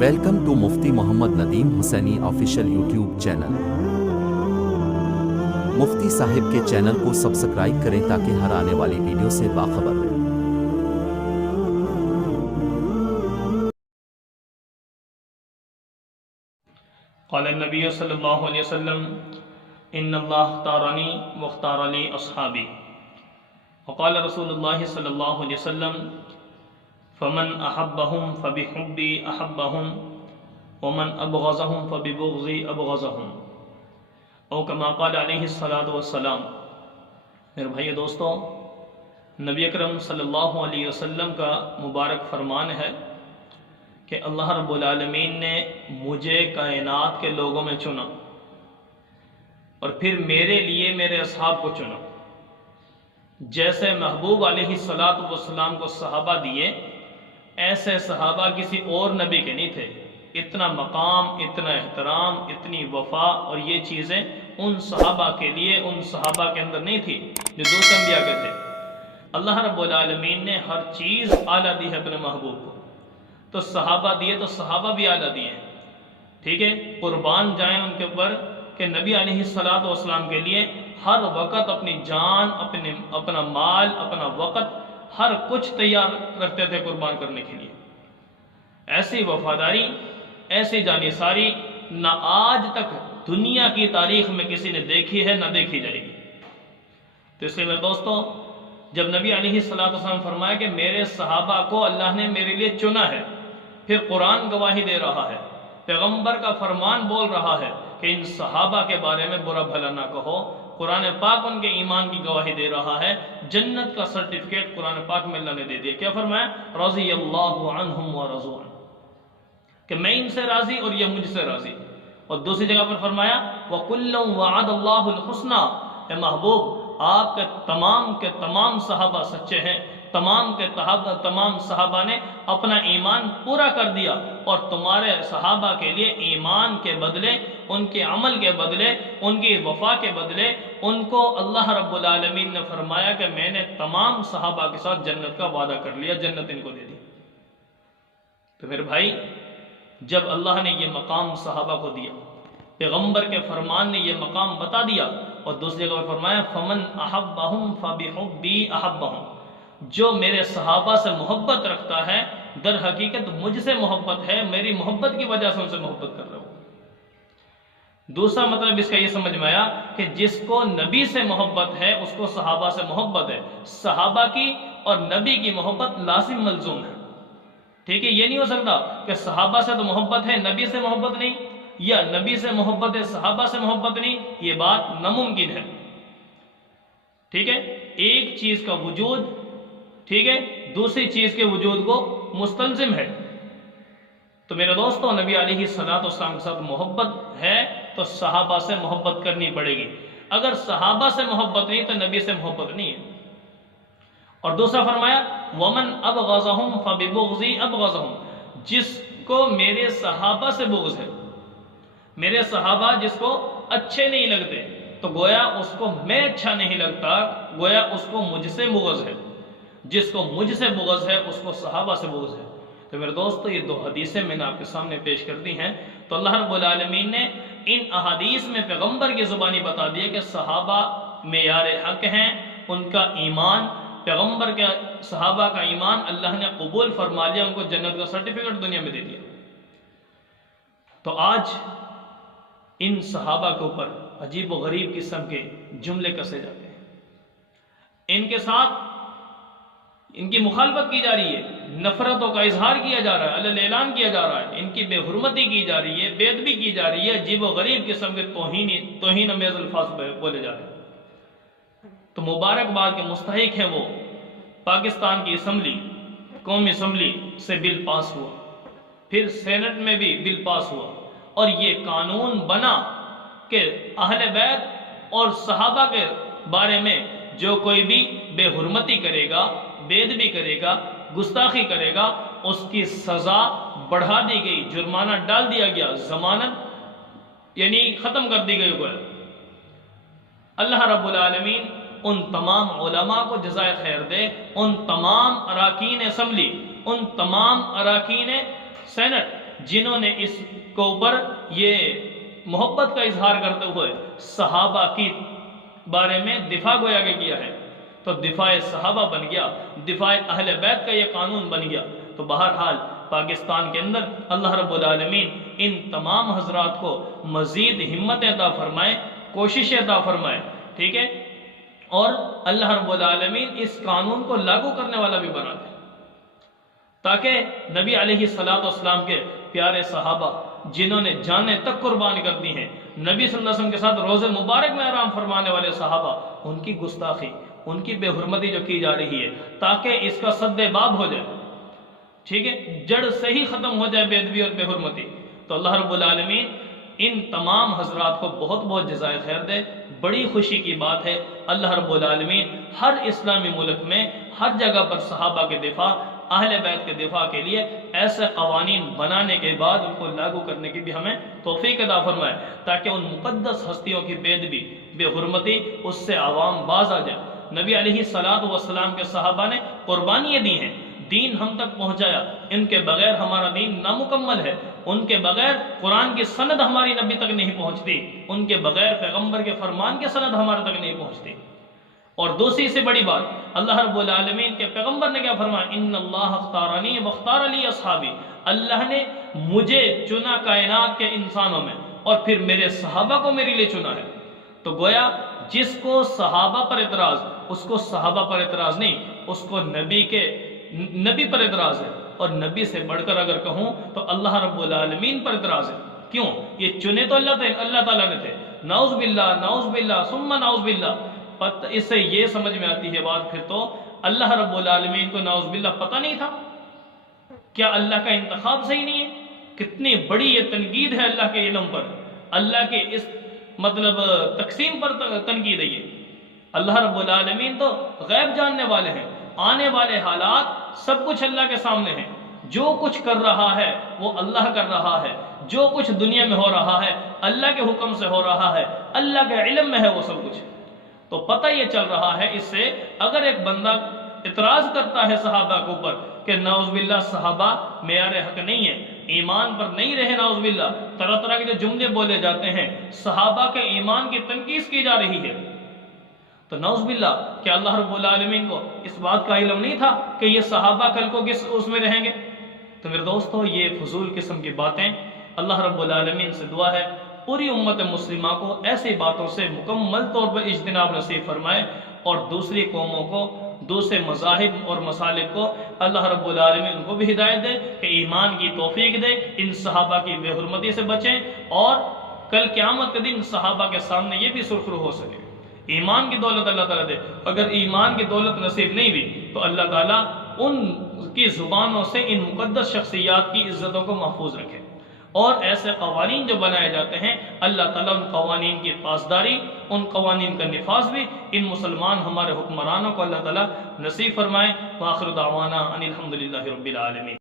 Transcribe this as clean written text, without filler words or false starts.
Welcome to Mufti Muhammad Nadeem Husaini official YouTube channel. Mufti صاحب کے channel کو سبسکرائب کریں تاکہ ہر آنے والی ویڈیو سے باخبر رہیں۔ قال النبی صلی اللہ علیہ وسلم ان اللہ اختارنی واختار لی اصحابی، وقال رسول اللہ صلی اللہ علیہ وسلم فمن احبهم فبحبی احبهم ومن ابغضهم فببغضی ابغضهم، او کما قال علیہ الصلاۃ والسلام۔ میرے بھائی دوستو، نبی اکرم صلی اللہ علیہ وسلم کا مبارک فرمان ہے کہ اللہ رب العالمین نے مجھے کائنات کے لوگوں میں چنا اور پھر میرے لیے میرے اصحاب کو چنا۔ جیسے محبوب علیہ الصلاۃ والسلام کو صحابہ دیے، ایسے صحابہ کسی اور نبی کے نہیں تھے۔ اتنا مقام، اتنا احترام، اتنی وفا اور یہ چیزیں ان صحابہ کے لیے، ان صحابہ کے اندر نہیں تھی جو دوسرے انبیاء کے تھے۔ اللہ رب العالمین نے ہر چیز اعلیٰ دی ہے اپنے محبوب کو، تو صحابہ دیے تو صحابہ بھی اعلیٰ دیے ہیں، ٹھیک ہے۔ قربان جائیں ان کے اوپر کہ نبی علیہ الصلاۃ والسلام کے لیے ہر وقت اپنی جان، اپنا مال، اپنا وقت، ہر کچھ تیار رکھتے تھے قربان کرنے کے لیے۔ ایسی وفاداری، ایسی جانثاری نہ آج تک دنیا کی تاریخ میں کسی نے دیکھی ہے، نہ دیکھی جائے گی۔ تو اس لیے میرے دوستو، جب نبی علیہ الصلاۃ والسلام فرمایا کہ میرے صحابہ کو اللہ نے میرے لیے چنا ہے، پھر قرآن گواہی دے رہا ہے، پیغمبر کا فرمان بول رہا ہے کہ ان صحابہ کے بارے میں برا بھلا نہ کہو، قرآن پاک ان کے ایمان کی گواہی دے رہا ہے۔ جنت کا سرٹیفکیٹ قرآن پاک میں اللہ نے دے دیا۔ کیا فرمایا؟ رضی اللہ عنہم ورضوا عنہ، کہ میں ان سے راضی اور یہ مجھ سے راضی۔ اور دوسری جگہ پر فرمایا وَكُلًّا وَعَدَ اللَّهُ الْحُسْنَى، اے محبوب آپ کے تمام صحابہ سچے ہیں، تمام صحابہ نے اپنا ایمان پورا کر دیا، اور تمہارے صحابہ کے لیے ایمان کے بدلے، ان کے عمل کے بدلے، ان کی وفا کے بدلے، ان کو اللہ رب العالمین نے فرمایا کہ میں نے تمام صحابہ کے ساتھ جنت کا وعدہ کر لیا، جنت ان کو دے دی۔ تو میرے بھائی، جب اللہ نے یہ مقام صحابہ کو دیا، پیغمبر کے فرمان نے یہ مقام بتا دیا، اور دوسری جگہ پر فرمایا فمن احبہم فبحبی احبہم، جو میرے صحابہ سے محبت رکھتا ہے در حقیقت مجھ سے محبت ہے، میری محبت کی وجہ سے ان سے محبت کر رہا ہوں۔ دوسرا مطلب اس کا یہ سمجھ میں آیا کہ جس کو نبی سے محبت ہے اس کو صحابہ سے محبت ہے۔ صحابہ کی اور نبی کی محبت لازم ملزوم ہے، ٹھیک ہے۔ یہ نہیں ہو سکتا کہ صحابہ سے تو محبت ہے، نبی سے محبت نہیں، یا نبی سے محبت ہے، صحابہ سے محبت نہیں، یہ بات ناممکن ہے، ٹھیک ہے۔ ایک چیز کا وجود، ٹھیک ہے، دوسری چیز کے وجود کو مستلزم ہے۔ تو میرے دوستوں، نبی علیہ الصلاۃ والسلام کے ساتھ محبت ہے تو صحابہ سے محبت کرنی پڑے گی۔ اگر صحابہ سے محبت نہیں تو نبی سے محبت نہیں ہے۔ اور دوسرا فرمایا وَمَنْ أَبْغَضَهُمْ فَبِبُغْضِي أَبْغَضَهُمْ، جس کو میرے صحابہ سے بغض ہے، میرے صحابہ جس کو اچھے نہیں لگتے، تو گویا اس کو میں اچھا نہیں لگتا، گویا اس کو مجھ سے بغض ہے۔ جس کو مجھ سے بغض ہے اس کو صحابہ سے بغض ہے۔ تو میرے دوستو، یہ دو حدیثیں میں نے آپ کے سامنے پیش کر دی ہیں۔ تو اللہ رب العالمین نے ان احادیث میں پیغمبر کی زبانی بتا دی کہ صحابہ معیار حق ہیں، ان کا ایمان، پیغمبر کے صحابہ کا ایمان اللہ نے قبول فرما لیا، ان کو جنت کا سرٹیفکیٹ دنیا میں دے دیا۔ تو آج ان صحابہ کے اوپر عجیب و غریب قسم کے جملے کسے جاتے ہیں، ان کے ساتھ ان کی مخالفت کی جا رہی ہے، نفرتوں کا اظہار کیا جا رہا ہے، علیہ اعلان کیا جا رہا ہے، ان کی بے حرمتی کی جا رہی ہے، بے ادبی کی جا رہی ہے، عجیب و غریب قسم کے توہین امیز الفاظ بولے جا رہے ہیں۔ تو مبارکباد کے مستحق ہیں وہ، پاکستان کی اسمبلی، قومی اسمبلی سے بل پاس ہوا، پھر سینٹ میں بھی بل پاس ہوا، اور یہ قانون بنا کہ اہل بیت اور صحابہ کے بارے میں جو کوئی بھی بے حرمتی کرے گا، بے ادبی کرے گا، گستاخی کرے گا، اس کی سزا بڑھا دی گئی، جرمانہ ڈال دیا گیا، ضمانت یعنی ختم کر دی گئی۔ اللہ رب العالمین ان تمام علماء کو جزائے خیر دے، ان تمام اراکین اسمبلی، ان تمام اراکین سینٹ جنہوں نے اس کے اوپر یہ محبت کا اظہار کرتے ہوئے صحابہ کی بارے میں دفاع گویا کہ کیا ہے، تو دفاع صحابہ بن گیا، دفاع اہل بیت کا یہ قانون بن گیا۔ تو بہرحال پاکستان کے اندر اللہ رب العالمین ان تمام حضرات کو مزید ہمت عطا فرمائے، کوشش عطا فرمائے، ٹھیک ہے، اور اللہ رب العالمین اس قانون کو لاگو کرنے والا بھی بنا دے، تاکہ نبی علیہ الصلوۃ والسلام کے پیارے صحابہ جنہوں نے جانیں تک قربان کر دی ہیں، نبی صلی اللہ علیہ وسلم کے ساتھ روزے مبارک میں آرام فرمانے والے صحابہ، ان کی گستاخی، ان کی بے حرمتی جو کی جا رہی ہے، تاکہ اس کا سد باب ہو جائے، ٹھیک ہے، جڑ سے ہی ختم ہو جائے بے ادبی اور بے حرمتی۔ تو اللہ رب العالمین ان تمام حضرات کو بہت بہت جزائے خیر دے۔ بڑی خوشی کی بات ہے، اللہ رب العالمین ہر اسلامی ملک میں ہر جگہ پر صحابہ کے دفاع، اہل بیت کے دفاع کے لیے ایسے قوانین بنانے کے بعد ان کو لاگو کرنے کی بھی ہمیں توفیق عطا فرمائے، تاکہ ان مقدس ہستیوں کی بے ادبی، بے حرمتی، اس سے عوام باز آ جائے۔ نبی علیہ الصلوۃ والسلام کے صحابہ نے قربانیاں دی ہیں، دین ہم تک پہنچایا، ان کے بغیر ہمارا دین نامکمل ہے، ان کے بغیر قرآن کی سند ہماری نبی تک نہیں پہنچتی، ان کے بغیر پیغمبر کے فرمان کی سند ہمارے تک نہیں پہنچتی۔ اور دوسری سے بڑی بات، اللہ رب العالمین کے پیغمبر نے کیا فرمایا؟ ان اللہ اختارنی واختار لی اصحابی، اللہ نے مجھے چنا کائنات کے انسانوں میں، اور پھر میرے صحابہ کو میرے لیے چنا ہے۔ تو گویا جس کو صحابہ پر اعتراض، اس کو صحابہ پر اعتراض نہیں، اس کو نبی پر اعتراض ہے، اور نبی سے بڑھ کر اگر کہوں تو اللہ رب العالمین پر اعتراض ہے۔ کیوں؟ یہ چنے تو اللہ تعالیٰ نے تھے، نعوذ باللہ، نعوذ باللہ، ثم نعوذ باللہ۔ اس سے یہ سمجھ میں آتی ہے بات پھر تو اللہ رب العالمین کو نعوذ باللہ پتہ نہیں تھا؟ کیا اللہ کا انتخاب صحیح نہیں ہے؟ کتنی بڑی یہ تنقید ہے اللہ کے علم پر، اللہ کے اس تقسیم پر تنقید ہے یہ۔ اللہ رب العالمین تو غیب جاننے والے ہیں، آنے والے حالات سب کچھ اللہ کے سامنے ہیں، جو کچھ کر رہا ہے وہ اللہ کر رہا ہے، جو کچھ دنیا میں ہو رہا ہے اللہ کے حکم سے ہو رہا ہے، اللہ کے علم میں ہے وہ سب کچھ۔ تو پتہ یہ چل رہا ہے اس سے، اگر ایک بندہ اعتراض کرتا ہے صحابہ کے اوپر کہ نعوذ باللہ صحابہ معیار حق نہیں ہے، ایمان پر نہیں رہے، نعوذ باللہ طرح طرح کے جو جملے بولے جاتے ہیں، صحابہ کے ایمان کی تنقید کی جا رہی ہے، تو نعوذ باللہ کہ اللہ رب العالمین کو اس بات کا علم نہیں تھا کہ یہ صحابہ کل کو کس اس میں رہیں گے؟ تو میرے دوستو، یہ فضول قسم کی باتیں، اللہ رب العالمین سے دعا ہے پوری امت مسلمہ کو ایسی باتوں سے مکمل طور پر اجتناب نصیب فرمائے، اور دوسری قوموں کو، دوسرے مذاہب اور مسالک کو اللہ رب العالمین کو بھی ہدایت دے کہ ایمان کی توفیق دے، ان صحابہ کی بے حرمتی سے بچیں، اور کل قیامت کے دن صحابہ کے سامنے یہ بھی سرخرو ہو سکے۔ ایمان کی دولت اللہ تعالیٰ دے، اگر ایمان کی دولت نصیب نہیں ہوئی تو اللہ تعالیٰ ان کی زبانوں سے ان مقدس شخصیات کی عزتوں کو محفوظ رکھے، اور ایسے قوانین جو بنائے جاتے ہیں اللہ تعالیٰ ان قوانین کی پاسداری، ان قوانین کا نفاذ بھی ان مسلمان ہمارے حکمرانوں کو اللہ تعالیٰ نصیب فرمائے۔ وآخر دعوانا ان الحمدللہ رب العالمین۔